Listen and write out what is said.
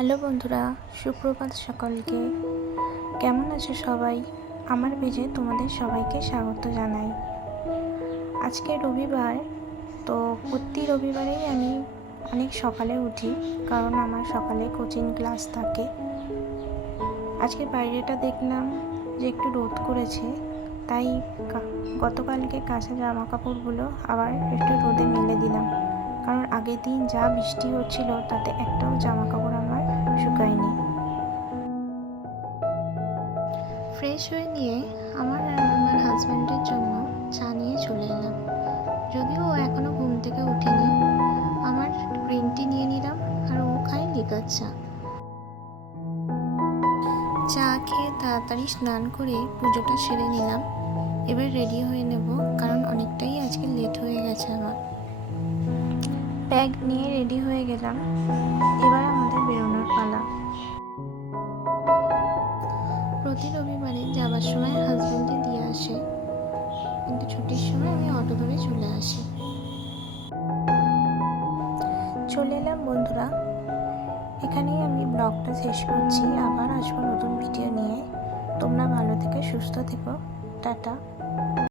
Hello বন্ধুরা, সুপ্রভাত সকলকে। কেমন আছো সবাই? আমার পেজে তোমাদের সবাইকে স্বাগত জানাই। আজকে রবিবার, তো প্রতি রবিবারেই আমি অনেক সকালে উঠি, কারণ আমার সকালে কোচিং ক্লাস থাকে। আজকে বাইরেটা দেখলাম যে একটু রোদ করেছে, তাই গতকালকে কাঁচা জামা কাপড়গুলো আবার একটু রোদে মেলে দিলাম, কারণ আগের দিন যা বৃষ্টি হচ্ছিল তাতে একটাও জামা কাপড় আমার শুকায়নি। ফ্রেশ হয়ে নিয়ে আমার আর আমার হাজব্যান্ডের জন্য চা নিয়ে চলে এলাম। যদিও ও এখনও ঘুম থেকে উঠেনি, আমার গ্রিন টি নিয়ে নিলাম আর ও খায় লিকার চা। চা খেয়ে তাড়াতাড়ি স্নান করে পুজোটা সেরে নিলাম। এবার রেডি হয়ে নেব, কারণ অনেকটাই আজকে লেট হয়ে গেছে আমার। ব্যাগ নিয়ে রেডি হয়ে গেলাম, এবার আমাদের বেরোনোর পালা। প্রতি রবিবারে যাওয়ার সময় হাজব্যান্ডে দিয়ে আসে, কিন্তু ছুটির সময় আমি অটো ধরে চলে আসি। চলে এলাম বন্ধুরা, এখানেই আমি ব্লগটা শেষ করছি। আবার আসবো নতুন ভিডিও নিয়ে। তোমরা ভালো থেকে সুস্থ থেকো। টাটা।